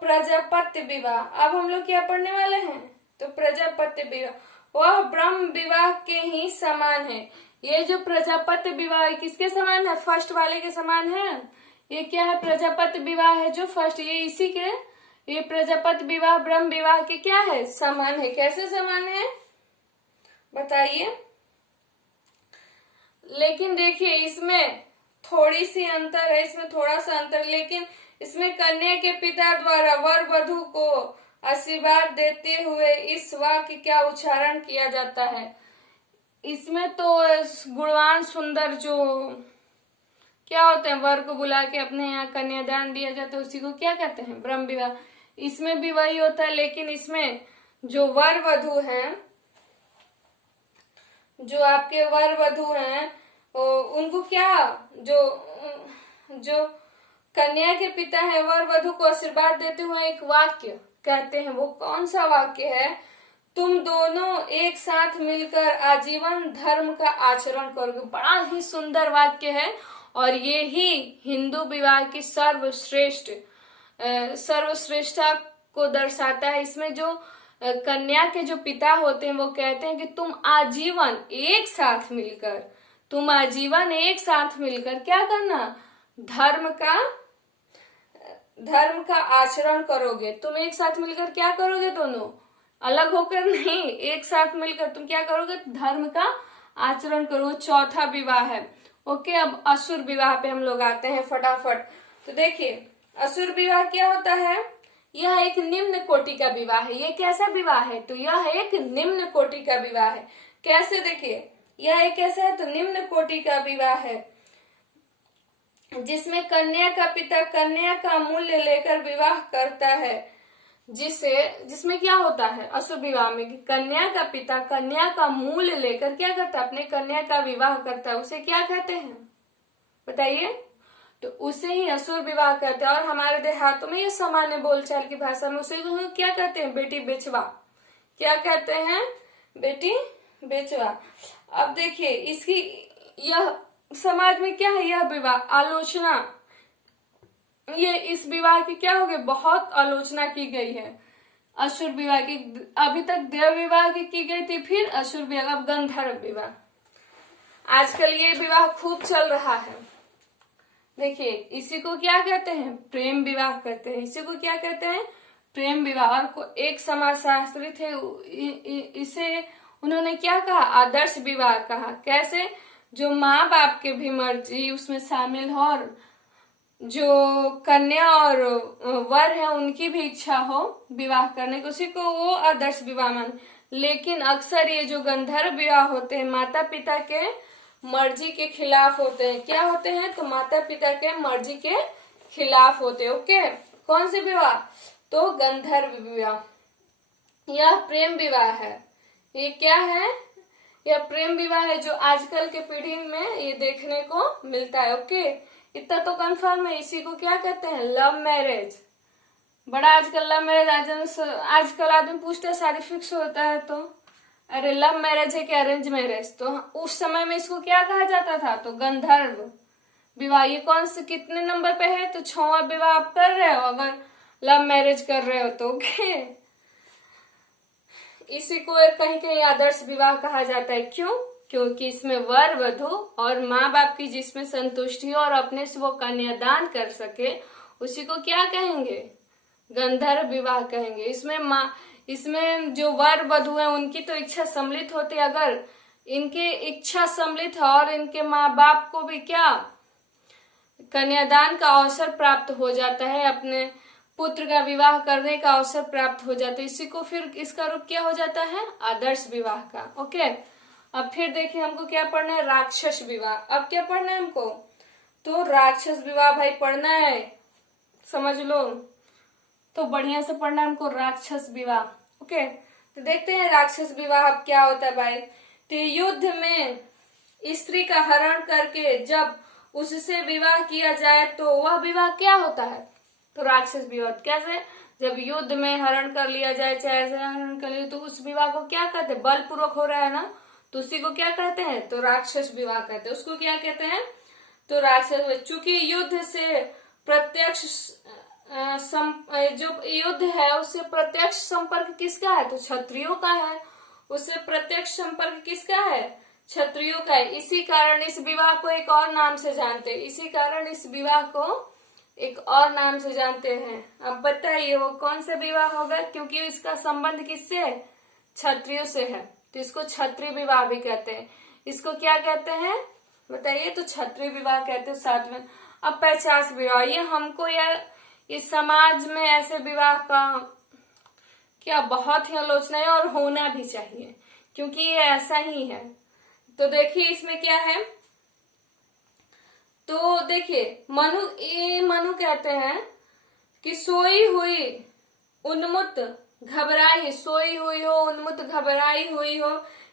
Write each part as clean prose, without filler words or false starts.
प्रजापत्य विवाह, अब हम लोग क्या पढ़ने वाले हैं, तो प्रजापत्य विवाह वह ब्रह्म विवाह के ही समान है। ये जो प्रजापत्य विवाह किसके समान है, फर्स्ट वाले के समान है। ये क्या है, प्रजापत्य विवाह है जो फर्स्ट, ये इसी के, ये प्रजापत्य विवाह ब्रह्म विवाह के क्या है, समान है। कैसे समान है बताइए। लेकिन देखिए इसमें थोड़ी सी अंतर है, इसमें थोड़ा सा अंतर, लेकिन इसमें कन्या के पिता द्वारा वर वधु को आशीर्वाद देते हुए इस वाक्य का उच्चारण किया जाता है। इसमें तो गुणवान सुंदर जो क्या होते हैं, वर को बुला के अपने यहाँ कन्यादान दिया जाता है, उसी को क्या कहते हैं, ब्रह्म विवाह। इसमें भी वही होता है, लेकिन इसमें जो वर वधु हैं, जो आपके वर वधु हैं, उनको क्या, जो कन्या के पिता है वर वधु को आशीर्वाद देते हुए एक वाक्य कहते हैं। वो कौन सा वाक्य है, तुम दोनों एक साथ मिलकर आजीवन धर्म का आचरण करोगे। बड़ा ही सुंदर वाक्य है और ये ही हिंदू विवाह की सर्वश्रेष्ठता को दर्शाता है। इसमें जो कन्या के जो पिता होते हैं वो कहते हैं कि तुम आजीवन एक साथ मिलकर क्या करना, धर्म का आचरण करोगे। तुम एक साथ मिलकर क्या करोगे, दोनों अलग होकर नहीं, एक साथ मिलकर तुम क्या करोगे, धर्म का आचरण करो। चौथा विवाह है। ओके, अब असुर विवाह पे हम लोग आते हैं फटाफट। तो देखिए असुर विवाह क्या होता है, यह एक निम्न कोटि का विवाह है। ये कैसा विवाह है, तो यह एक निम्न कोटि का विवाह है। कैसे, देखिए यह एक कैसा है, तो निम्न कोटि का विवाह है जिसमें कन्या का पिता कन्या का मूल्य लेकर विवाह करता है। जिसमें क्या होता है असुर विवाह में कि कन्या का पिता कन्या का मूल्य लेकर क्या करता है, अपने कन्या का विवाह करता है। उसे क्या कहते हैं बताइए, तो उसे ही असुर विवाह कहते हैं। और हमारे देहातों में ये सामान्य बोलचाल की भाषा में उसे क्या कहते हैं, बेटी बेचवा। क्या कहते हैं, बेटी बेचवा। अब देखिए इसकी यह समाज में क्या है, यह विवाह आलोचना, ये इस विवाह की क्या हो गई, बहुत आलोचना की गई है असुर विवाह की। अभी तक देव विवाह की गई थी, फिर असुर विवाह, अब गंधर्व विवाह। आजकल ये विवाह खूब चल रहा है। देखिए इसी को क्या कहते हैं, प्रेम विवाह कहते हैं। इसी को क्या कहते हैं, प्रेम विवाह। और एक समाजशास्त्री थे, इसे उन्होंने क्या कहा, आदर्श विवाह कहा। कैसे, जो माँ बाप के भी मर्जी उसमें शामिल हो और जो कन्या और वर है उनकी भी इच्छा हो विवाह करने की, उसी को वो आदर्श विवाह मान। लेकिन अक्सर ये जो गंधर्व विवाह होते हैं माता पिता के मर्जी के खिलाफ होते हैं। क्या होते हैं, तो माता पिता के मर्जी के खिलाफ होते हैं। ओके, कौन से विवाह, तो गंधर्व विवाह। यह प्रेम विवाह है। ये क्या है, यह प्रेम विवाह है जो आजकल के पीढ़ी में ये देखने को मिलता है। ओके, इतना तो कंफर्म है। इसी को क्या कहते हैं, लव मैरिज। बड़ा आजकल लव मैरिज, आजकल आदमी पूछता है शादी फिक्स होता है तो अरे लव मैरिज है कि अरेंज मैरिज, तो उस समय में इसको क्या कहा जाता था, तो गंधर्व विवाह। ये कौन से कितने नंबर पे है, तो 6वां विवाह आप कर रहे हो अगर लव मैरिज कर रहे हो तो। ओके, इसी को कहीं कहीं आदर्श विवाह कहा जाता है। क्यों, क्योंकि इसमें वर वधु और माँ बाप की जिसमें संतुष्टि हो और अपने से वो कन्यादान कर सके, उसी को क्या कहेंगे, गंधर्व विवाह कहेंगे। इसमें जो वर वधु है उनकी तो इच्छा सम्मिलित होती है। अगर इनकी इच्छा सम्मिलित है और इनके माँ बाप को भी क्या कन्यादान का अवसर प्राप्त हो जाता है, अपने पुत्र का विवाह करने का अवसर प्राप्त हो जाता है, इसी को फिर इसका रूप क्या हो जाता है, आदर्श विवाह का। ओके, अब फिर देखिए हमको क्या पढ़ना है, राक्षस विवाह। अब क्या पढ़ना है हमको, तो राक्षस विवाह भाई पढ़ना है, समझ लो तो बढ़िया से पढ़ना है हमको राक्षस विवाह। ओके, तो देखते हैं राक्षस विवाह अब क्या होता है भाई। तो युद्ध में स्त्री का हरण करके जब उससे विवाह किया जाए तो वह विवाह क्या होता है, तो राक्षस विवाह। कैसे, जब युद्ध में हरण कर लिया जाए, चाहे हरण कर लिया, तो उस विवाह को क्या कहते हैं, बलपूर्वक हो रहा है ना, तो उसी को क्या कहते हैं, तो राक्षस विवाह कहते हैं। उसको क्या कहते हैं, तो राक्षस। चूंकि युद्ध से प्रत्यक्ष जो युद्ध है उससे प्रत्यक्ष संपर्क किसका है? तो क्षत्रियों का है। उससे प्रत्यक्ष संपर्क किसका है? क्षत्रियों का है। इसी कारण इस विवाह को एक और नाम से जानते हैं। इसी कारण इस विवाह को एक और नाम से जानते हैं। अब बताइए वो कौन सा विवाह होगा? क्योंकि इसका संबंध किससे है? क्षत्रियों से है, तो इसको क्षत्रिय विवाह भी कहते हैं। इसको क्या कहते हैं बताइए? तो क्षत्रिय विवाह कहते हैं। साथ में अब 50 विवाह, ये हमको यार इस समाज में ऐसे विवाह का क्या बहुत ही आलोचना है और होना भी चाहिए, क्योंकि ये ऐसा ही है। तो देखिए इसमें क्या है, तो देखिए मनु कहते हैं कि सोई हुई उन्मुक्त घबराई, सोई हुई हो, उन्मुक्त घबराई हुई हो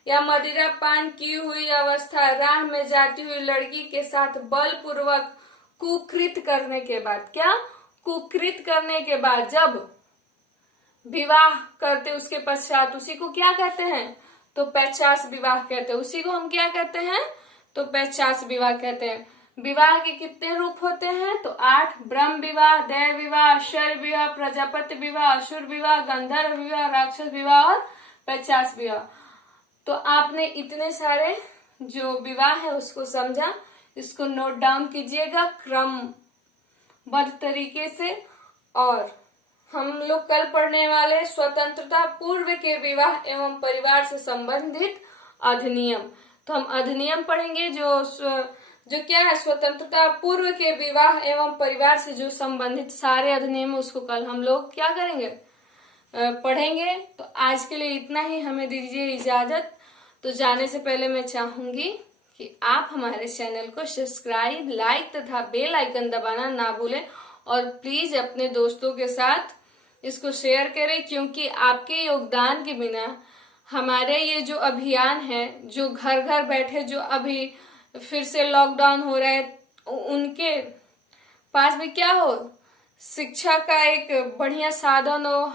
या मदिरा पान की हुई अवस्था राह में जाती हुई लड़की के साथ बलपूर्वक कुकृत करने के बाद, क्या कुकृत करने के बाद जब विवाह करते उसके पश्चात, उसी को क्या कहते हैं? तो 50 विवाह कहते हैं। उसी को हम क्या कहते हैं? तो 50 विवाह कहते हैं। विवाह के कितने रूप होते हैं? तो 8, ब्रह्म विवाह, दैव विवाह, शर विवाह, प्रजापति विवाह, असुर विवाह, गंधर्व विवाह, राक्षस विवाह और 50 विवाह। तो आपने इतने सारे जो विवाह है उसको समझा, इसको नोट डाउन कीजिएगा क्रमबद्ध तरीके से। और हम लोग कल पढ़ने वाले स्वतंत्रता पूर्व के विवाह एवं परिवार से संबंधित अधिनियम। तो हम अधिनियम पढ़ेंगे जो क्या है, स्वतंत्रता पूर्व के विवाह एवं परिवार से जो संबंधित सारे अधिनियम, उसको कल हम लोग क्या करेंगे, पढ़ेंगे। तो आज के लिए इतना ही, हमें दीजिए इजाजत। तो जाने से पहले मैं चाहूंगी कि आप हमारे चैनल को सब्सक्राइब, लाइक तथा बेल आइकन दबाना ना भूलें और प्लीज अपने दोस्तों के साथ इसको शेयर करें, क्योंकि आपके योगदान के बिना हमारे ये जो अभियान है, जो घर घर बैठे जो अभी फिर से लॉकडाउन हो रहा है, उनके पास भी क्या हो, शिक्षा का एक बढ़िया साधन हो।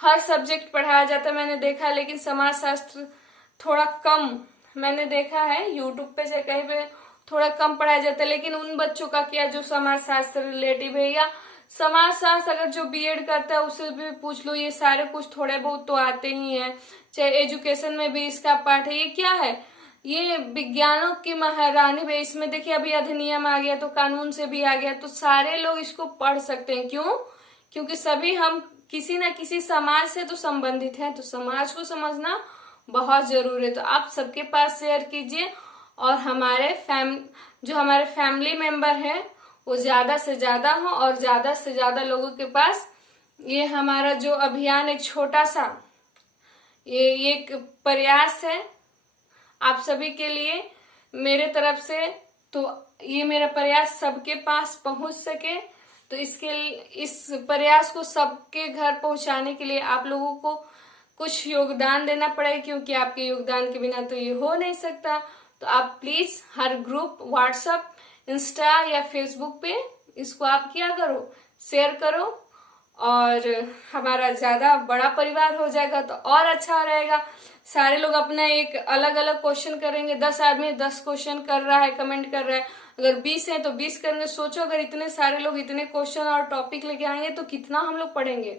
हर सब्जेक्ट पढ़ाया जाता है मैंने देखा, लेकिन समाज शास्त्र थोड़ा कम मैंने देखा है, यूट्यूब पे से कहीं पे थोड़ा कम पढ़ाया जाता है। लेकिन उन बच्चों का क्या जो समाज शास्त्र रिलेटिव है, या समाज शास्त्र अगर जो बीएड करता है उससे भी पूछ लो, ये सारे कुछ थोड़े बहुत तो आते ही हैं। चाहे एजुकेशन में भी इसका पार्ट है। ये क्या है, ये विज्ञानों की महारानी है। इसमें देखिए अभी अधिनियम आ गया तो कानून से भी आ गया, तो सारे लोग इसको पढ़ सकते हैं। क्यों? क्योंकि सभी हम किसी न किसी समाज से तो संबंधित हैं, तो समाज को समझना बहुत जरूरी है। तो आप सबके पास शेयर कीजिए और हमारे फैमिली मेंबर है वो ज्यादा से ज्यादा हो और ज्यादा से ज्यादा लोगों के पास ये हमारा जो अभियान एक छोटा सा ये एक प्रयास है आप सभी के लिए मेरे तरफ से। तो ये मेरा प्रयास सबके पास पहुंच सके, तो इस प्रयास को सबके घर पहुंचाने के लिए आप लोगों को कुछ योगदान देना पड़ेगा, क्योंकि आपके योगदान के बिना तो ये हो नहीं सकता। तो आप please her group, WhatsApp, Insta या फेसबुक पे इसको आप क्या करो, शेयर करो, और हमारा ज्यादा बड़ा परिवार हो जाएगा तो और अच्छा रहेगा। सारे लोग अपना एक अलग अलग क्वेश्चन करेंगे। 10 आदमी 10 क्वेश्चन कर रहा है, कमेंट कर रहा है, अगर 20 है तो 20 करेंगे। सोचो अगर इतने सारे लोग इतने क्वेश्चन और टॉपिक लेके आएंगे तो कितना हम लोग पढ़ेंगे।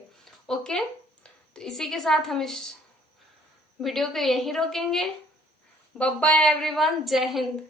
ओके, तो इसी के साथ हम इस वीडियो को यहीं रोकेंगे। बाय बाय एवरीवन, जय हिंद।